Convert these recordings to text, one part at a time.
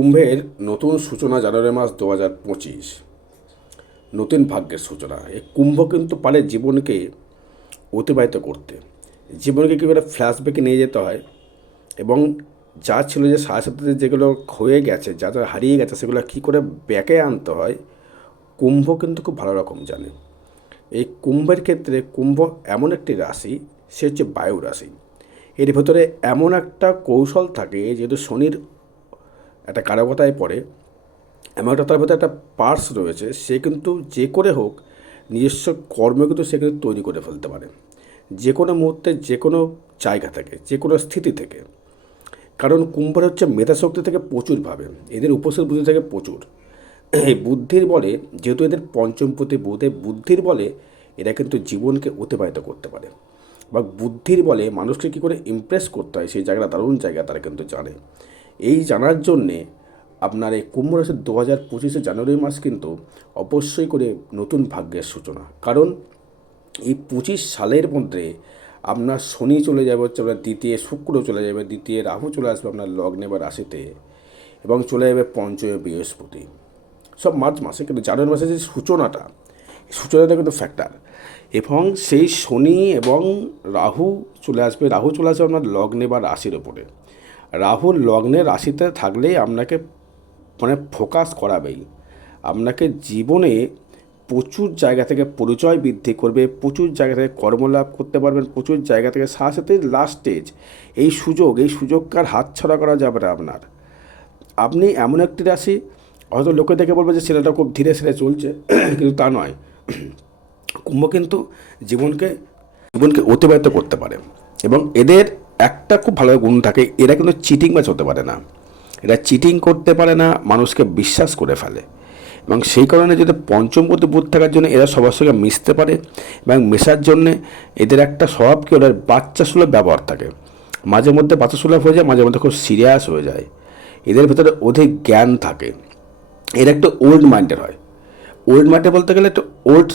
কুম্ভের নতুন সূচনা জানুয়ারি মাস 2025, নতুন ভাগ্যের সূচনা। এই কুম্ভ কিন্তু পারে জীবনকে অতিবাহিত করতে, জীবনকে কীভাবে ফ্ল্যাশব্যাকে নিয়ে যেতে হয় এবং যা ছিল যে সাথে সাথে যেগুলো ক্ষয়ে গেছে, যা যা হারিয়ে গেছে, সেগুলো কী করে ব্যাকে আনতে হয়, কুম্ভ কিন্তু খুব ভালো রকম জানে। এই কুম্ভের ক্ষেত্রে কুম্ভ এমন একটি রাশি, সে হচ্ছে বায়ু রাশি। এর ভেতরে এমন একটা কৌশল থাকে, যেহেতু শনির একটা কারকতায় পড়ে, এমন একটা তার ভেতরে একটা পার্স রয়েছে, সে কিন্তু যে করে হোক নিজস্ব কর্ম কিন্তু সে কিন্তু তৈরি করে ফেলতে পারে, যে কোনো মুহূর্তে, যে কোনো জায়গা থেকে, যে কোনো স্থিতি থেকে। কারণ কুম্ভের হচ্ছে মেধাশক্তি থেকে প্রচুর ভাবে, এদের উপস্থিত বুদ্ধি থেকে প্রচুর। এই বুদ্ধির বলে, যেহেতু এদের পঞ্চমপতি বুধ, এই বুদ্ধির বলে এরা কিন্তু জীবনকে অতিবাহিত করতে পারে, বা বুদ্ধির বলে মানুষকে কী করে ইমপ্রেস করতে হয়, সেই জায়গাটা দারুণ জায়গা তারা কিন্তু জানে। এই জানার জন্যে আপনার এই কুম্ভ রাশির 2025 জানুয়ারি মাস কিন্তু অবশ্যই করে নতুন ভাগ্যের সূচনা। কারণ এই 25 সালের মধ্যে আপনার শনি চলে যাবে হচ্ছে আপনার দ্বিতীয়, শুক্র চলে যাবে দ্বিতীয়, রাহু চলে আসবে আপনার লগ্নে বা রাশিতে, এবং চলে যাবে পঞ্চমে বৃহস্পতি। সব মার্চ মাসে, কিন্তু জানুয়ারি মাসে যে সূচনাটা কিন্তু ফ্যাক্টর। এবং সেই শনি এবং রাহু চলে আসবে আপনার লগ্নে বা রাশির ওপরে। রাহুর লগ্নে রাশিতে থাকলেই আপনাকে ফোকাস করাবেই, আপনাকে জীবনে প্রচুর জায়গা থেকে পরিচয় বৃদ্ধি করবে, প্রচুর জায়গা থেকে কর্মলাভ করতে পারবেন, প্রচুর জায়গা থেকে সাথে সাথে লাস্ট স্টেজ এই সুযোগকে আর হাতছাড়া করা যাবে না আপনার। আপনি এমন একটি রাশি, হয়তো লোকে দেখে বলবে যে ছেলেটা খুব ধীরে ধীরে চলছে, কিন্তু তা নয়। কুম্ভ কিন্তু জীবনকে অতিবাহিত করতে পারে, এবং এদের একটা খুব ভালো গুণ থাকে, এরা কিন্তু চিটিং ম্যাচ হতে পারে না, এরা চিটিং করতে পারে না, মানুষকে বিশ্বাস করে ফেলে। এবং সেই কারণে যদি পঞ্চমপতি বুধ থাকার জন্য এরা সবার সঙ্গে মিশতে পারে, এবং মেশার জন্যে এদের একটা স্বভাব কি, ওদের বাচ্চা সুলভ ব্যবহার থাকে, মাঝে মধ্যে বাচ্চা সুলভ হয়ে যায়, মাঝে মধ্যে খুব সিরিয়াস হয়ে যায়। এদের ভেতরে অধিক জ্ঞান থাকে, এরা একটু ওল্ড মাইন্ডের হয়। ওল্ড মাইন্ডে বলতে গেলে একটু ওল্ড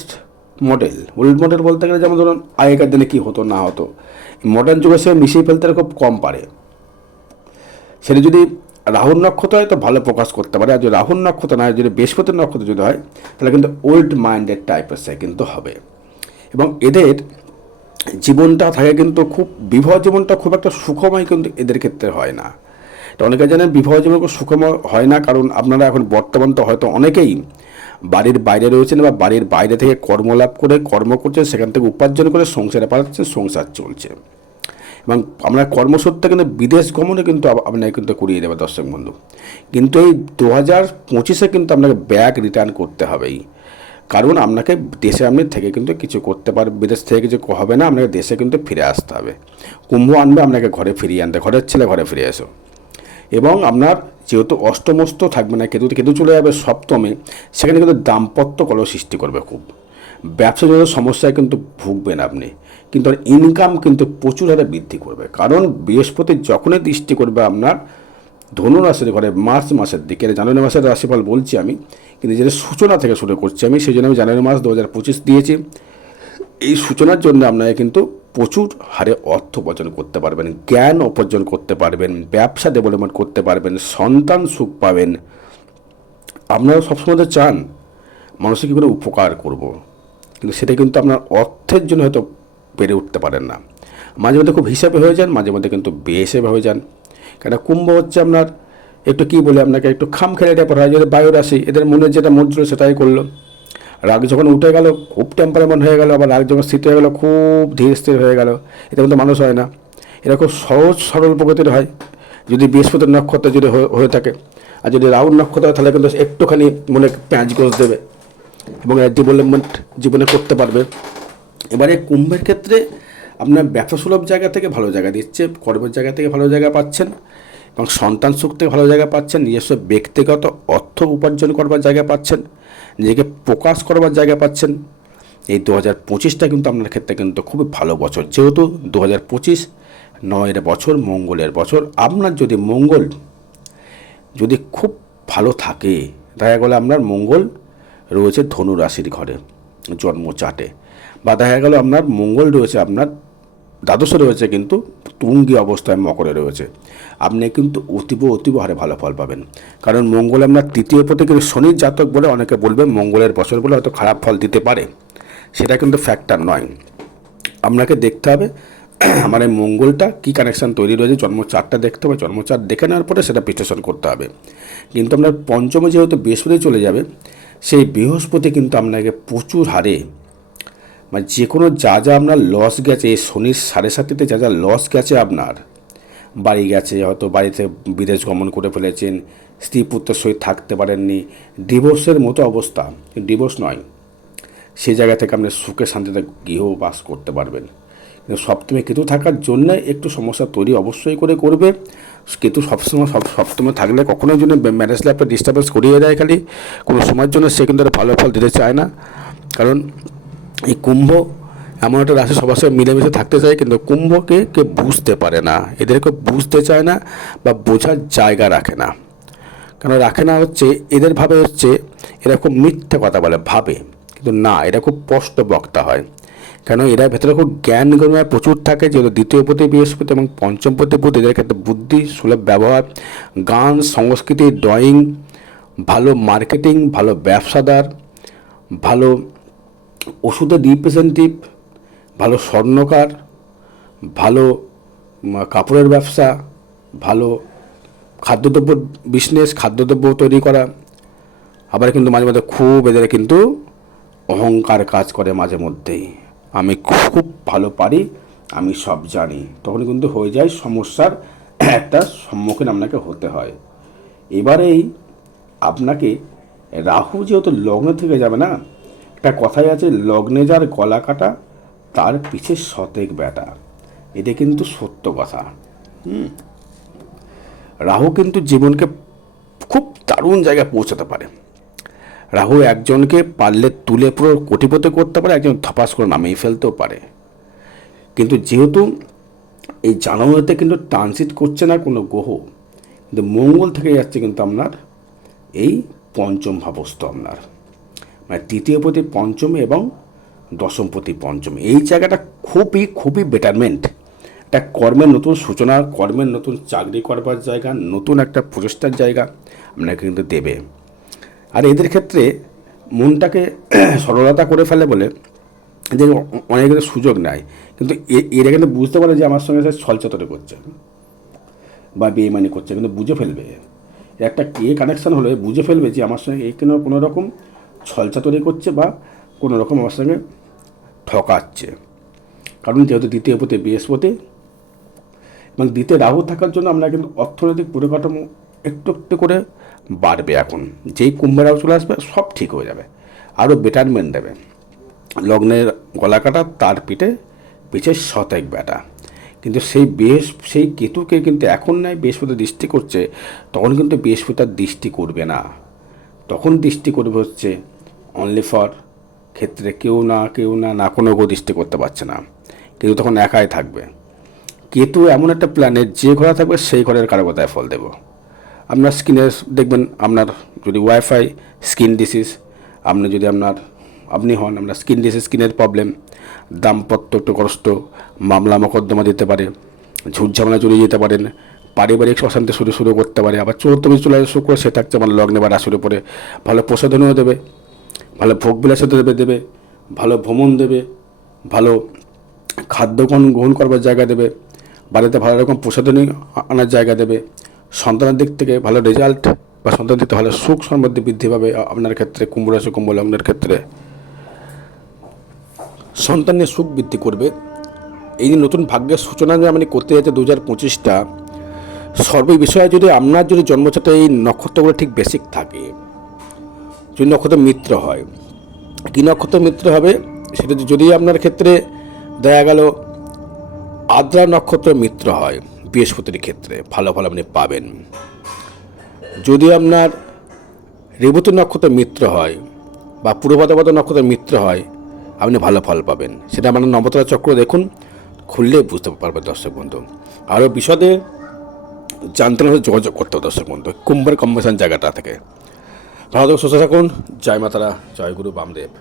মডেল বলতে গেলে, যেমন ধরুন আগেকার দিনে কী হতো না হতো, মডার্ন যুগের সঙ্গে মিশিয়ে ফেলতে খুব কম পারে। সেটা যদি রাহুর নক্ষত্র হয় তো ভালো প্রকাশ করতে পারে, আর যদি রাহুর নক্ষত্র না হয়, যদি বৃহস্পতির নক্ষত্র যদি হয়, তাহলে কিন্তু ওল্ড মাইন্ডেড টাইপের সে কিন্তু হবে। এবং এদের জীবনটা থাকে কিন্তু খুব, বিবাহ জীবনটা খুব একটা সুখময় কিন্তু এদের ক্ষেত্রে হয় না। এটা অনেকে জানেন বিবাহ জীবন খুব সুখময় হয় না, কারণ আপনারা এখন বর্তমান তো হয়তো অনেকেই বাড়ির বাইরে রয়েছেন, বা বাড়ির বাইরে থেকে কর্মলাভ করে কর্ম করছেন, সেখান থেকে উপার্জন করে সংসারে পাঠাচ্ছেন, সংসার চলছে। এবং আমরা কর্মসূত্রে কিন্তু বিদেশ গমনে কিন্তু আপনাকে কিন্তু করিয়ে দেবে দর্শক বন্ধু। কিন্তু এই 2025 কিন্তু আপনাকে ব্যাক রিটার্ন করতে হবেই, কারণ আপনাকে দেশে আপনি থেকে কিন্তু কিছু করতে পারবে, বিদেশ থেকে কিছু হবে না, আপনাকে দেশে কিন্তু ফিরে আসতে হবে। কুম্ভ আনবে আপনাকে ঘরে ফিরিয়ে আনতে, ঘরের ছেলে ঘরে ফিরে এসো। এবং আপনার যেহেতু অষ্টমস্ত থাকবে না, কেতু চলে যাবে সপ্তমে, সেখানে কিন্তু দাম্পত্য কলহ সৃষ্টি করবে খুব, ব্যবসাজনিত সমস্যায় কিন্তু ভুগবেন আপনি, কিন্তু ইনকাম কিন্তু প্রচুর হারে বৃদ্ধি করবে। কারণ বৃহস্পতি যখনই দৃষ্টি করবে আপনার ধনু রাশির ঘরে মার্চ মাসের দিকে, জানুয়ারি মাসের রাশিফল বলছি আমি, কিন্তু যেটা সূচনা থেকে শুরু করছি আমি, সেই জন্য আমি জানুয়ারি মাস 2025 দিয়েছি। এই সূচনার জন্য আপনাকে কিন্তু প্রচুর হারে অর্থ উপার্জন করতে পারবেন, জ্ঞান উপার্জন করতে পারবেন, ব্যবসা ডেভেলপমেন্ট করতে পারবেন, সন্তান সুখ পাবেন। আপনারা সবসময় তো চান মানুষকে কী করে উপকার করব, কিন্তু সেটা কিন্তু আপনার অর্থের জন্য হয়তো পেরে উঠতে পারেন না। মাঝে মধ্যে খুব হিসাবে হয়ে যান, মাঝে মধ্যে কিন্তু বেহিসাবে হয়ে যান। কেন কুম্ভ হচ্ছে আপনার একটু কী বলে আপনাকে, একটু খাম খেলে টাইপের হয়, যদি বায়ু রাশি, এদের মনে যেটা মন্ত্র সেটাই করলো। রাগ যখন উঠে গেল খুব টেম্পারমেন্ট হয়ে গেল, আবার রাগ যখন স্থির হয়ে গেল খুব ধীর স্থির হয়ে গেল, এটা কিন্তু মানুষ হয় না। এরা খুব সহজ সরল প্রকৃতির হয়, যদি বৃহস্পতির নক্ষত্র যদি হয়ে থাকে। আর যদি রাহুর নক্ষত্র হয়, তাহলে কিন্তু একটুখানি মনে প্যাঁচ গোছ দেবে, এবং ডেভেলপমেন্ট জীবনে করতে পারবে। এবারে কুম্ভের ক্ষেত্রে আপনার ব্যবসা সুলভ জায়গা থেকে ভালো জায়গা দিচ্ছে, কর্মের জায়গা থেকে ভালো জায়গা পাচ্ছেন, এবং সন্তান সুখ থেকে ভালো জায়গা পাচ্ছেন, নিজস্ব ব্যক্তিগত অর্থ উপার্জন করবার জায়গা পাচ্ছেন, নিজেকে প্রকাশ করবার জায়গা পাচ্ছেন। এই 2025টা কিন্তু আপনার ক্ষেত্রে কিন্তু খুবই ভালো বছর, যেহেতু 2025 9-এর বছর, মঙ্গলের বছর। আপনার যদি মঙ্গল যদি খুব ভালো থাকে, দেখা গেলো আপনার মঙ্গল রয়েছে ধনু রাশির ঘরে জন্ম চাটে, বা দেখা গেল আপনার মঙ্গল রয়েছে আপনার দ্বাদশে রয়েছে কিন্তু তুঙ্গি অবস্থায় মকরে রয়েছে, আপনি কিন্তু অতীব হারে ভালো ফল পাবেন। কারণ মঙ্গল আপনার তৃতীয় পথে, কিন্তু শনির জাতক বলে অনেকে বলবে মঙ্গলের বছর বলে হয়তো খারাপ ফল দিতে পারে, সেটা কিন্তু ফ্যাক্টর নয়। আপনাকে দেখতে হবে আমার এই মঙ্গলটা কী কানেকশান তৈরি রয়েছে, জন্মচারটা দেখতে হবে, জন্মচার দেখে নেওয়ার পরে সেটা বিশ্লেষণ করতে হবে। কিন্তু আপনার পঞ্চমে যেহেতু বৃহস্পতি চলে যাবে, সেই বৃহস্পতি কিন্তু আপনাকে প্রচুর হারে মানে যে কোনো যা আপনার লস গেছে, এই শনির 7.5-তে যা লস গেছে, আপনার বাড়ি গেছে, হয়তো বাড়িতে বিদেশ গমন করে ফেলেছেন, স্ত্রী পুত্রের সহিত থাকতে পারেননি, ডিভোর্সের মতো অবস্থা, ডিভোর্স নয়, সেই জায়গা থেকে আপনি সুখে শান্তিতে গৃহবাস করতে পারবেন। কিন্তু সপ্তমে কেতু থাকার জন্য একটু সমস্যা তৈরি অবশ্যই করবে। কেতু সপ্তমে থাকলে কখনোই জন্য ম্যারেজ লাইফে ডিস্টার্বেন্স করিয়ে দেয়, খালি কোনো সময়ের জন্য সে কিন্তু ভালো ফল দিতে চায় না। কারণ এই কুম্ভ এমন একটা রাশি সবার সঙ্গে মিলেমিশে থাকতে চায়, কিন্তু কুম্ভকে কেউ বুঝতে পারে না, এদেরকে বুঝতে চায় না বা বোঝার জায়গা রাখে না। কেন রাখে না হচ্ছে, এদের ভাবে হচ্ছে এরা খুব মিথ্যে কথা বলে ভাবে, কিন্তু না, এরা খুব স্পষ্ট বক্তা হয়। কেন এরা ভেতরে খুব জ্ঞান গণনা প্রচুর থাকে, যেহেতু দ্বিতীয় পতি বৃহস্পতি এবং পঞ্চম পতি বুধ, এদের ক্ষেত্রে বুদ্ধি সুলভ ব্যবহার, গান, সংস্কৃতি, ড্রয়িং, ভালো মার্কেটিং, ভালো ব্যবসাদার, ভালো ওষুধের রিপ্রেজেন্টেটিভ, ভালো স্বর্ণকার, ভালো কাপড়ের ব্যবসা, ভালো খাদ্যদ্রব্য বিজনেস, খাদ্যদ্রব্য তৈরি করা। আবার কিন্তু মাঝে মাঝে খুব এদের কিন্তু অহংকার কাজ করে মাঝে মধ্যেই, আমি খুব ভালো পারি, আমি সব জানি, তখন কিন্তু হয়ে যায় সমস্যার একটা সম্মুখীন আপনাকে হতে হয়। এবারেই আপনাকে রাহু যেহেতু লগ্ন থেকে যাবে না, একটা কথাই আছে, লগ্নে যার গলা কাটা তার পিছে শতেক ব্যাটা, এটা কিন্তু সত্য কথা। রাহু কিন্তু জীবনকে খুব দারুণ জায়গায় পৌঁছাতে পারে। রাহু একজনকে পারলে তুলে পুরো কোটিপতি করতে পারে, একজন ধপাস করে নামিয়ে ফেলতেও পারে। কিন্তু যেহেতু এই জানুয়ারিতে কিন্তু ট্রানজিট করছে না কোনো গ্রহ, কিন্তু মঙ্গল থেকে যাচ্ছে কিন্তু আপনার এই পঞ্চম ভাবস্থ, আপনার মানে তৃতীয় পতি পঞ্চমে এবং দশম পতি পঞ্চমে, এই জায়গাটা খুবই বেটারমেন্ট, একটা কর্মের নতুন সূচনা, কর্মের নতুন চাকরি করবার জায়গা, নতুন একটা প্রচেষ্টার জায়গা আপনাকে কিন্তু দেবে। আর এদের ক্ষেত্রে মনটাকে সরলতা করে ফেলে বলে এদের অনেকের সুযোগ নেয়, কিন্তু এরা কিন্তু বুঝতে পারে যে আমার সঙ্গে সে ছলচাতুরি করছে বা বেইমানি করছে, কিন্তু বুঝে ফেলবে একটা কানেকশান হলে বুঝে ফেলবে যে আমার সঙ্গে কোনো রকম ছলচাতুরি করছে বা কোনো রকম আমার সঙ্গে ঠকাচ্ছে। কারণ যেহেতু দ্বিতীয় পতি বৃহস্পতি এবং দ্বিতীয় রাহু থাকার জন্য আমরা কিন্তু অর্থনৈতিক পরিকাঠামো একটু করে বাড়বে। এখন যেই কুম্ভ রাহু চলে আসবে সব ঠিক হয়ে যাবে, আরও বেটারমেন্ট দেবে। লগ্নের গলা কাটা তার পিছে শতেক ব্যাটা, কিন্তু সেই কেতুকে কিন্তু এখন নয়, বৃহস্পতি দৃষ্টি করছে, তখন কিন্তু বৃহস্পতি তার দৃষ্টি করবে না, তখন দৃষ্টি করবে হচ্ছে অনলি ফর ক্ষেত্রে কেউ না কোনো দৃষ্টি করতে পারছে না, কিন্তু তখন একাই থাকবে। কেতু এমন একটা প্ল্যানেট, যে ঘরে থাকবে সেই ঘরের কারকতায় ফল দেব। আপনার স্কিনে দেখবেন, আপনার যদি ওয়াইফাই স্কিন ডিসিজ, আপনি হন আপনার স্কিন ডিসিজ, স্কিনের প্রবলেম, দাম্পত্য একটু কষ্ট, মামলা মোকদ্দমা দিতে পারে, ঝুট ঝামেলা জড়িয়ে যেতে পারেন, পারিবারিক অশান্তি শুরু করতে পারে। আবার চতুর্থ চলে শুক্র, সে থাকছে আমার লগ্নে বা রাশির উপরে, ভালো প্রসাধনীও দেবে, ভালো ভোগ বিলাসিতা দেবে, ভালো ভ্রমণ দেবে, ভালো খাদ্য গ্রহণ করবার জায়গা দেবে, বাড়িতে ভালো রকম প্রসাধনী আনার জায়গা দেবে, সন্তানের দিক থেকে ভালো রেজাল্ট বা সন্তানের দিক থেকে ভালো সুখ সমৃদ্ধি বৃদ্ধি পাবে। আপনার ক্ষেত্রে কুম্ভ রাশি কুম্ভ লগ্নের ক্ষেত্রে সন্তানের সুখ বৃদ্ধি করবে। এই যে নতুন ভাগ্যের সূচনা যে আমি করতে যাচ্ছে 2025টা, সর্ব বিষয়ে যদি আপনার জন্মছকে এই নক্ষত্রগুলো ঠিক বেসিক থাকে, যদি নক্ষত্র মিত্র হয়, কী নক্ষত্র মিত্র হবে সেটা যদি আপনার ক্ষেত্রে দেখা গেল আদ্রা নক্ষত্র মিত্র হয় বৃহস্পতির ক্ষেত্রে, ভালো ফল আপনি পাবেন। যদি আপনার রেবতী নক্ষত্র মিত্র হয় বা পূর্বভাদ্রপদ নক্ষত্র মিত্র হয়, আপনি ভালো ফল পাবেন। সেটা আপনার নবতারা চক্র দেখুন, খুললে বুঝতে পারবেন দর্শক বন্ধু। আরও বিশদে জানতে হলে যোগাযোগ করতে হবে দর্শক বন্ধু, কুম্ভের কম্বিনেশন জায়গাটা থেকে। ভালো সুস্থ থাকুন। জয় মাতারা, জয় গুরু বামদেব।